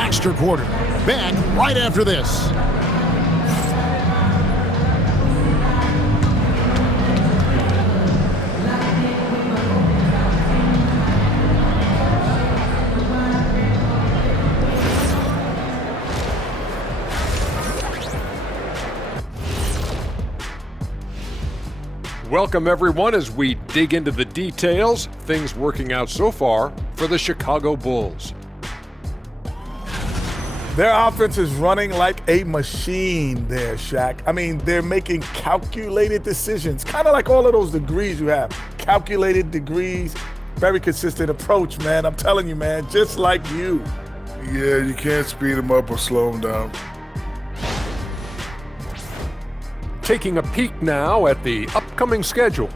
monster quarter. Back right after this. Welcome, everyone, as we dig into the details. Things working out so far for the Chicago Bulls. Their offense is running like a machine there, Shaq. I mean, they're making calculated decisions, kind of like all of those degrees you have. Calculated degrees, very consistent approach, man. I'm telling you, man, just like you. Yeah, you can't speed them up or slow them down. Taking a peek now at the upcoming schedule.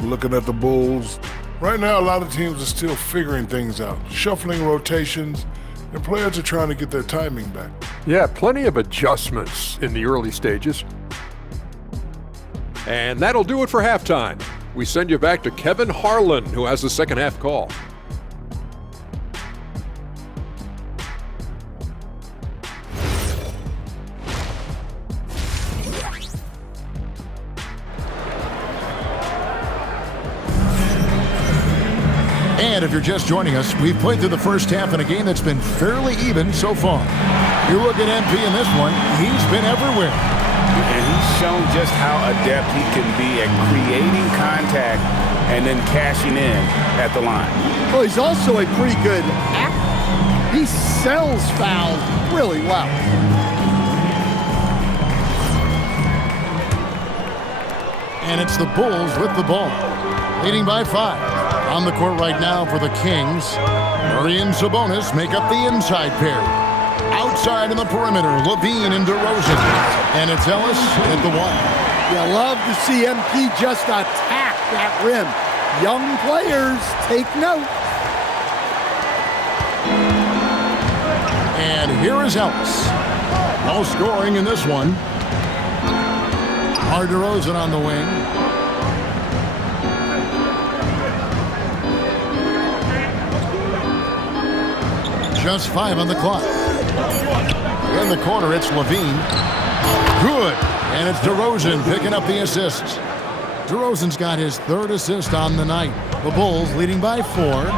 Looking at the Bulls, right now a lot of teams are still figuring things out, shuffling rotations, and players are trying to get their timing back. Yeah, plenty of adjustments in the early stages. And that'll do it for halftime. We send you back to Kevin Harlan, who has the second half call. And if you're just joining us, we've played through the first half in a game that's been fairly even so far. You look at MP in this one, he's been everywhere. And he's shown just how adept he can be at creating contact and then cashing in at the line. Well, he's also a pretty good actor. He sells fouls really well. And it's the Bulls with the ball, leading by 5. On the court right now for the Kings, Murray and Sabonis make up the inside pair. Outside in the perimeter, LaVine and DeRozan. And it's Ellis at the one. You love to see MP just attack that rim. Young players, take note. And here is Ellis. No scoring in this one. DeRozan on the wing. Just 5 on the clock. In the corner, it's LaVine. Good. And it's DeRozan picking up the assists. DeRozan's got his 3rd assist on the night. The Bulls leading by 4.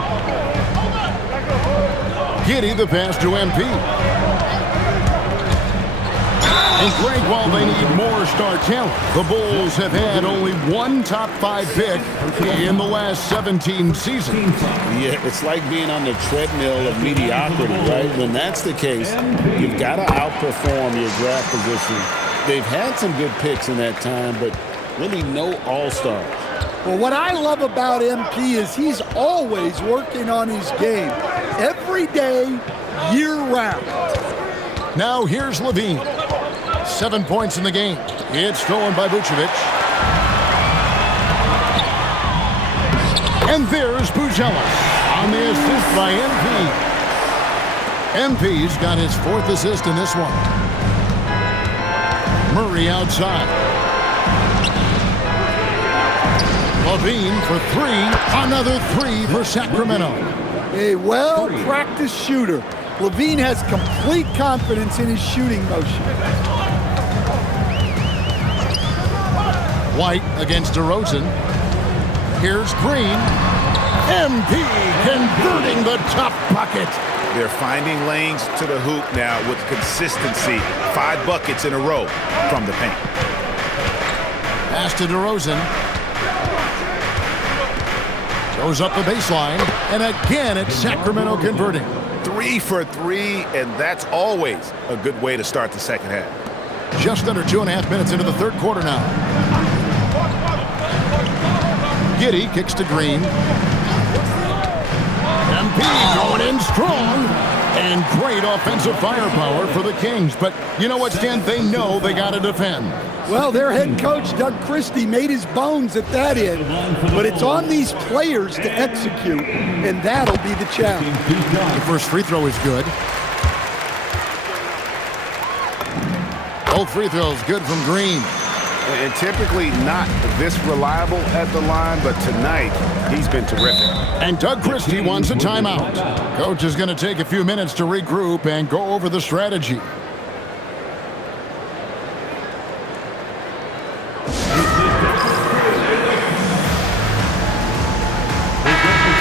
Giddey the pass to MP. And Greg, while they need more star talent, the Bulls have had only one top 5 pick in the last 17 seasons. Yeah, it's like being on the treadmill of mediocrity, right? When that's the case, you've got to outperform your draft position. They've had some good picks in that time, but really no all-stars. Well, what I love about MP is he's always working on his game. Every day, year-round. Now here's LaVine. 7 points in the game. It's stolen by Vucevic. And there's Buzelis on the assist by MP. MP's got his 4th assist in this one. Murray outside. LaVine for 3. Another 3 for Sacramento. A well-practiced shooter. LaVine has complete confidence in his shooting motion. White against DeRozan. Here's Green. MP converting the tough bucket. They're finding lanes to the hoop now with consistency. 5 buckets in a row from the paint. Pass to DeRozan. Goes up the baseline. And again, it's Sacramento converting. 3 for 3, and that's always a good way to start the second half. Just under 2.5 minutes into the 3rd quarter now. Giddey kicks to Green. MP going in strong. And great offensive firepower for the Kings. But you know what, Stan? They know they got to defend. Well, their head coach, Doug Christie, made his bones at that end. But it's on these players to execute, and that'll be the challenge. The first free throw is good. Both free throws good from Green. And typically not this reliable at the line, but tonight he's been terrific. And Doug Christie wants a timeout. Coach is going to take a few minutes to regroup and go over the strategy.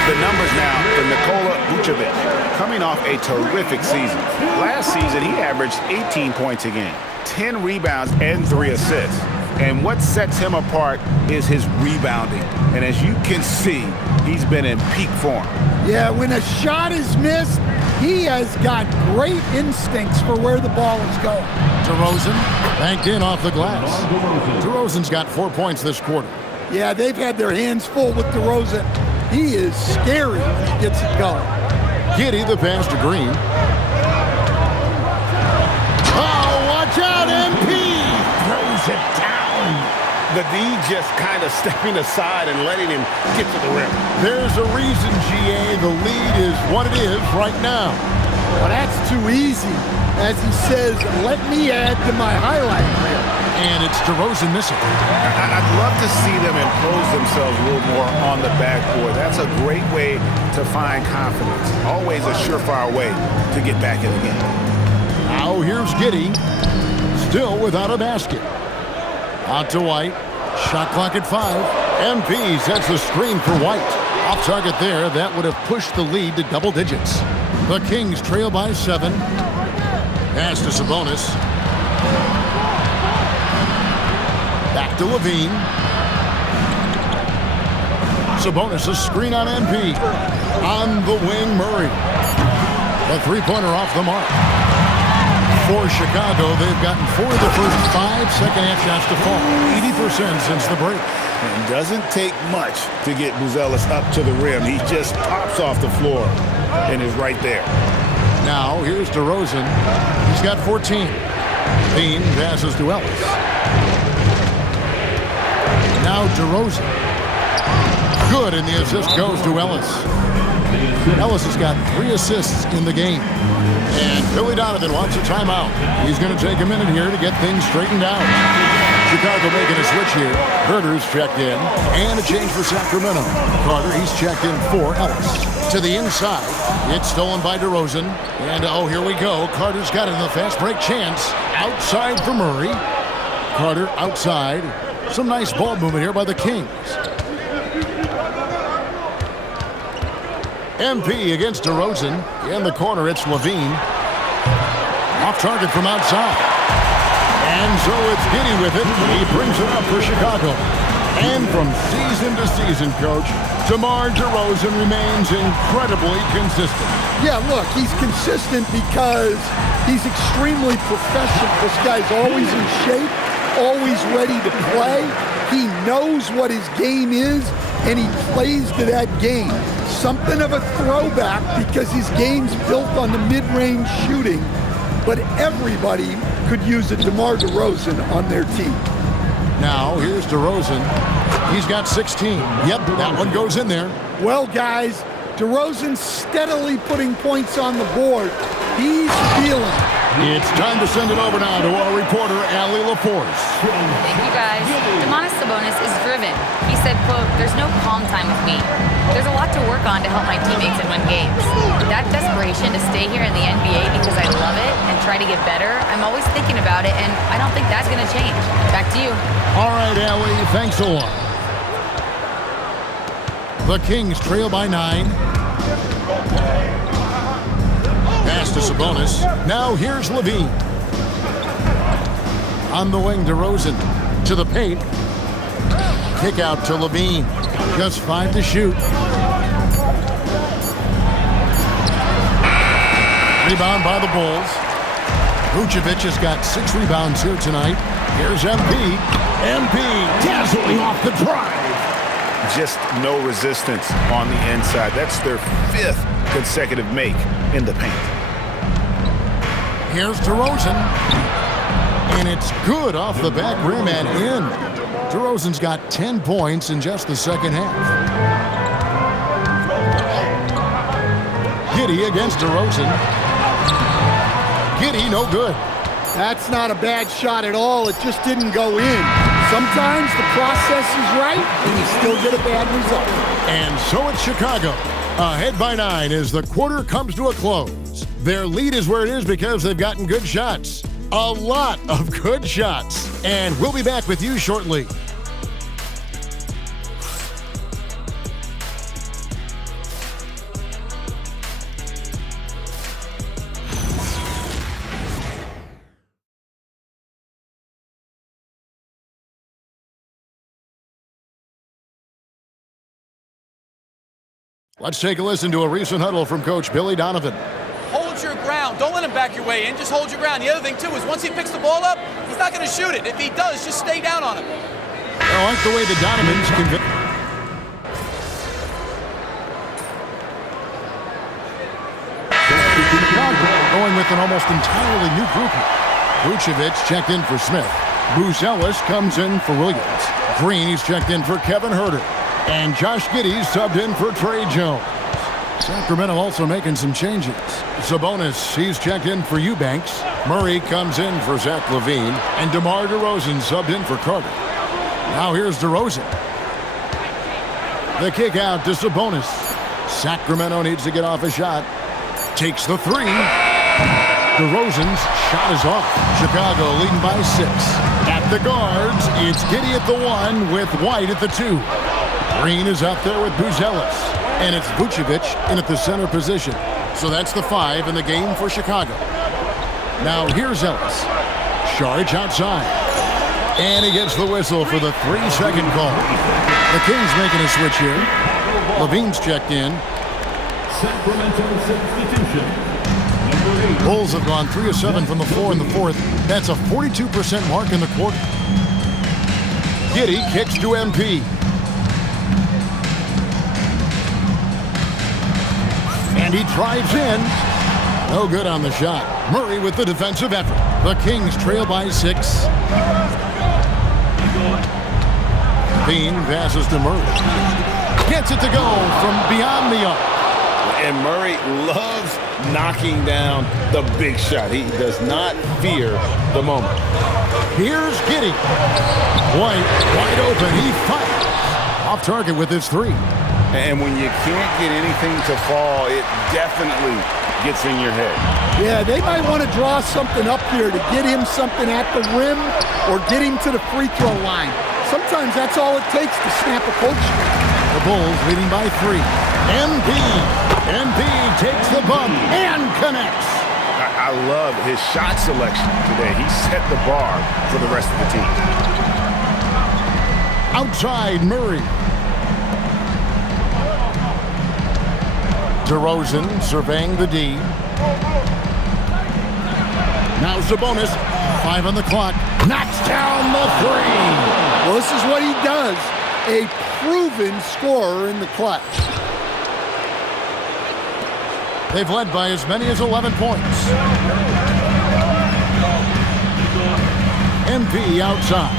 The numbers now for Nikola Vucevic, coming off a terrific season. Last season, he averaged 18 points a game, 10 rebounds, and 3 assists. And what sets him apart is his rebounding. And as you can see, he's been in peak form. Yeah, when a shot is missed, he has got great instincts for where the ball is going. DeRozan banked in off the glass. DeRozan's got 4 points this quarter. Yeah, they've had their hands full with DeRozan. He is scary when he gets it going. Giddey the pass to Green. Oh, watch out, MP! Throws it down. The D just kind of stepping aside and letting him get to the rim. There's a reason, GA, the lead is what it is right now. Well, that's too easy. As he says, let me add to my highlight reel. And it's DeRozan missing. I'd love to see them impose themselves a little more on the backboard. That's a great way to find confidence. Always a surefire way to get back in the game. Now here's Giddey, still without a basket. Out to White. Shot clock at 5. MP sets the screen for White. Off target there. That would have pushed the lead to double digits. The Kings trail by 7. Pass to Sabonis. Back to Levine. Sabonis, a screen on MP. On the wing, Murray. The three-pointer off the mark. For Chicago, they've gotten 4 of the first 5 second-half shots to fall. 80% since the break. It doesn't take much to get Buzelis up to the rim. He just pops off the floor and is right there. Now, here's DeRozan. He's got 14. Bean passes to Ellis. Now DeRozan. Good, and the assist goes to Ellis. Ellis has got 3 assists in the game. And Billy Donovan wants a timeout. He's going to take a minute here to get things straightened out. Chicago making a switch here. Herter's checked in. And a change for Sacramento. Carter, he's checked in for Ellis. To the inside. It's stolen by DeRozan. And oh, here we go. Carter's got it in the fast break chance. Outside for Murray. Carter outside. Some nice ball movement here by the Kings. MP against DeRozan. In the corner, it's Levine. Off target from outside. And so it's Giddey with it. He brings it up for Chicago. And from season to season, Coach, DeMar DeRozan remains incredibly consistent. Yeah, look, he's consistent because he's extremely professional. This guy's always in shape, always ready to play. He knows what his game is, and he plays to that game. Something of a throwback because his game's built on the mid-range shooting, but everybody could use a DeMar DeRozan on their team. Now, here's DeRozan. He's got 16. Yep, that one goes in there. Well, guys, DeRozan's steadily putting points on the board. He's feeling it. It's time to send it over now to our reporter, Allie LaForce. Thank you, guys. Domantas Sabonis is driven. He said, quote, "There's no calm time with me. There's a lot to work on to help my teammates and win games. That desperation to stay here in the NBA because I love it and try to get better, I'm always thinking about it, and I don't think that's going to change." Back to you. All right, Allie, thanks a lot. The Kings trail by 9. Pass to Sabonis. Now here's Levine. On the wing, DeRozan to the paint. Kick out to Levine. Just 5 to shoot. Rebound by the Bulls. Vucevic has got 6 rebounds here tonight. Here's MP. MP dazzling off the drive. Just no resistance on the inside. That's their 5th consecutive make in the paint. Here's DeRozan. And it's good off the back rim and in. DeRozan's got 10 points in just the second half. Giddey against DeRozan. Giddey, no good. That's not a bad shot at all. It just didn't go in. Sometimes the process is right, and you still get a bad result. And so it's Chicago. Ahead by 9 as the quarter comes to a close. Their lead is where it is because they've gotten good shots. A lot of good shots. And we'll be back with you shortly. Let's take a listen to a recent huddle from Coach Billy Donovan. Hold your ground. Don't let him back your way in. Just hold your ground. The other thing, too, is once he picks the ball up, he's not going to shoot it. If he does, just stay down on him. I like the way the Donovans convince. Going with an almost entirely new group. Vucevic checked in for Smith. Bruce Ellis comes in for Williams. Green, he's checked in for Kevin Huerter. And Josh Giddey subbed in for Trey Jones. Sacramento also making some changes. Sabonis, he's checked in for Eubanks. Murray comes in for Zach LaVine. And DeMar DeRozan subbed in for Carter. Now here's DeRozan. The kick out to Sabonis. Sacramento needs to get off a shot. Takes the three. DeRozan's shot is off. Chicago leading by 6. At the guards, it's Giddey at the 1 with White at the 2. Green is out there with Buzelis. And it's Vucevic in at the center position. So that's the 5 in the game for Chicago. Now here's Ellis. Saric outside. And he gets the whistle for the 3-second call. The Kings making a switch here. LaVine's checked in. Sacramento substitution. Bulls have gone 3 of 7 from the floor in the 4th. That's a 42% mark in the quarter. Giddey kicks to MP. And he drives in. No good on the shot. Murray with the defensive effort. The Kings trail by 6. Bean passes to Murray. Gets it to go from beyond the arc. And Murray loves knocking down the big shot. He does not fear the moment. Here's Giddey. White wide open. He fires. Off target with his 3. And when you can't get anything to fall, it definitely gets in your head. Yeah, they might want to draw something up here to get him something at the rim or get him to the free throw line. Sometimes that's all it takes to snap a coach. The Bulls leading by 3. MP takes the bump and connects. I love his shot selection today. He set the bar for the rest of the team. Outside Murray. DeRozan surveying the D. Now Sabonis, 5 on the clock, knocks down the 3. Well, this is what he does. A proven scorer in the clutch. They've led by as many as 11 points. MP outside.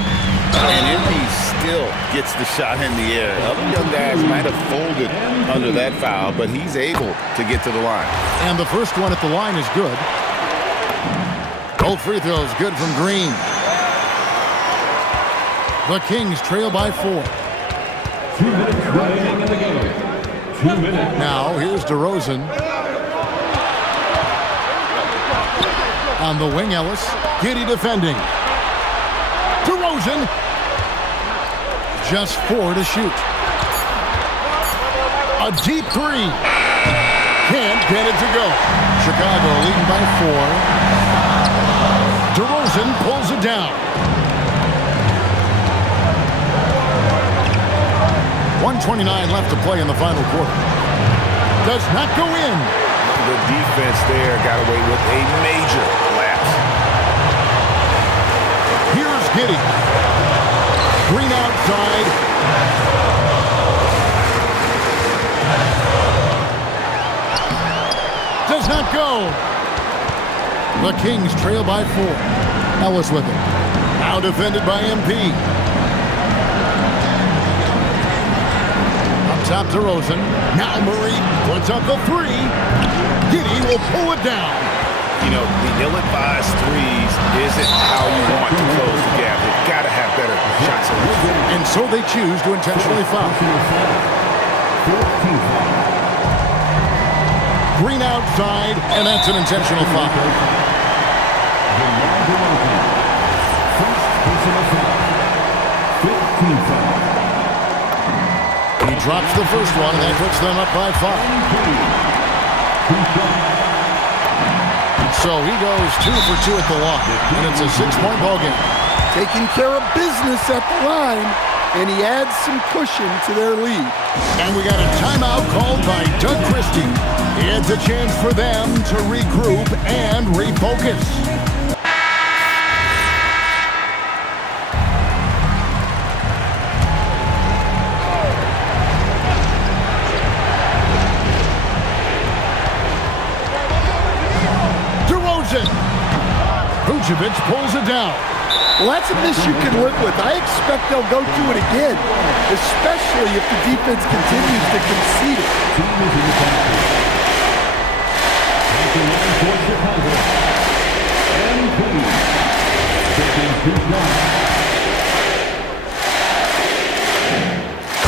And MP still gets the shot in the air. Other young guys might have folded under that foul, but he's able to get to the line. And the first one at the line is good. Both free throws good from Green. The Kings trail by 4. 2 minutes remaining in the game. 2 minutes. Now here's DeRozan. On the wing, Ellis. Giddey defending. DeRozan. Just 4 to shoot. A deep 3. Can't get it to go. Chicago leading by 4. DeRozan pulls it down. 1:29 left to play in the final quarter. Does not go in. The defense there got away with a major lapse. Here's Giddey. Green outside. Does not go. The Kings trail by 4. Ellis with it. Now defended by MP. Up top to Rosen. Now Murray puts up the 3. Giddey will pull it down. You know, the ill-advised threes isn't how you want to close the gap. They've got to have better shot And so they choose to intentionally foul. Green outside, and that's an intentional foul. He drops the first one, and that puts them up by 5. So he goes 2 for 2 at the line, and it's a 6-point ball game. Taking care of business at the line, and he adds some cushion to their lead. And we got a timeout called by Doug Christie. It's a chance for them to regroup and refocus. Vucevic pulls it down. Well, that's a miss you can live with. I expect they'll go through it again, especially if the defense continues to concede it.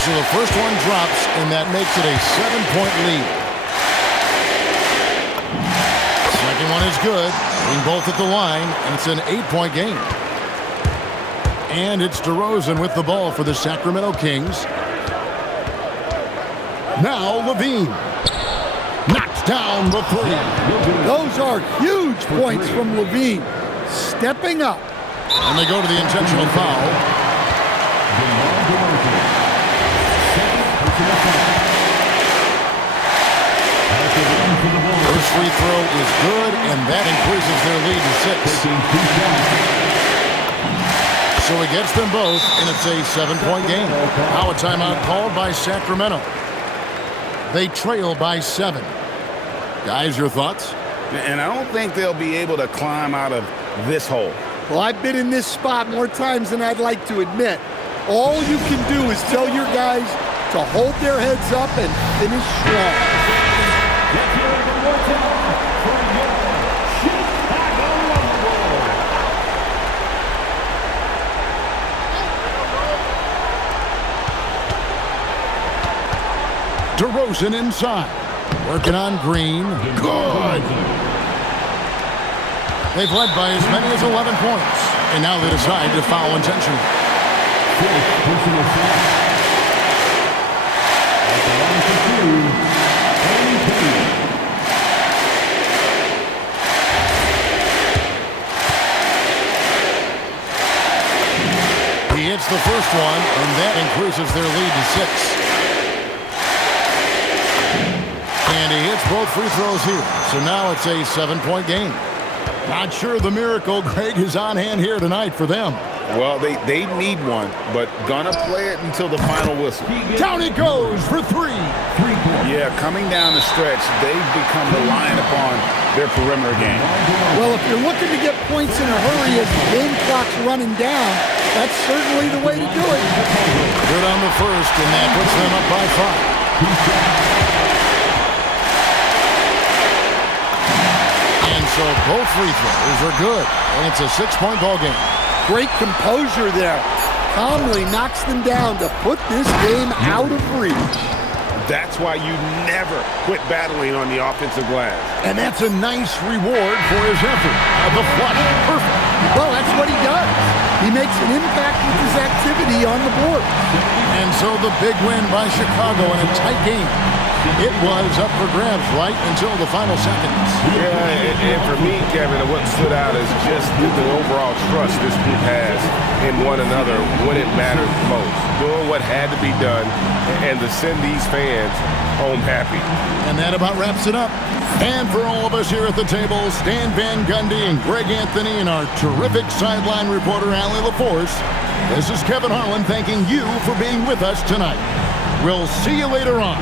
So the first one drops, and that makes it a 7-point lead. Second one is good. Being both at the line, and it's an 8-point game. And it's DeRozan with the ball for the Sacramento Kings. Now Levine knocks down the 3. Those are huge points from Levine. Stepping up. And they go to the intentional foul. First free throw is good, and that increases their lead to 6. So he gets them both, and it's a 7-point game. Now a timeout called by Sacramento. They trail by 7. Guys, your thoughts? And I don't think they'll be able to climb out of this hole. Well, I've been in this spot more times than I'd like to admit. All you can do is tell your guys to hold their heads up and finish strong. DeRozan inside. Working on Green. Good. They've led by as many as 11 points. And now they decide to foul intentionally. He hits the first one, and that increases their lead to 6. And he hits both free throws here. So now it's a 7-point game. Not sure the miracle, Greg, is on hand here tonight for them. Well, they need one, but gonna play it until the final whistle. Down it goes for 3. Yeah, coming down the stretch, they've become reliant upon their perimeter game. Well, if you're looking to get points in a hurry as the game clock's running down, that's certainly the way to do it. Good on the first, and that puts them up by 5. And so both free throws are good, and it's a 6-point ball game. Great composure there. Calmly knocks them down to put this game out of reach. That's why you never quit battling on the offensive glass. And that's a nice reward for his effort. The flush, perfect. Well, that's what he does. He makes an impact with his activity on the board. And so the big win by Chicago in a tight game. It was up for grabs right until the final seconds. Yeah, and for me, Kevin, what stood out is just the overall trust this group has in one another when it matters most. Doing what had to be done and to send these fans home happy. And that about wraps it up. And for all of us here at the table, Stan Van Gundy and Greg Anthony and our terrific sideline reporter, Allie LaForce, this is Kevin Harlan thanking you for being with us tonight. We'll see you later on.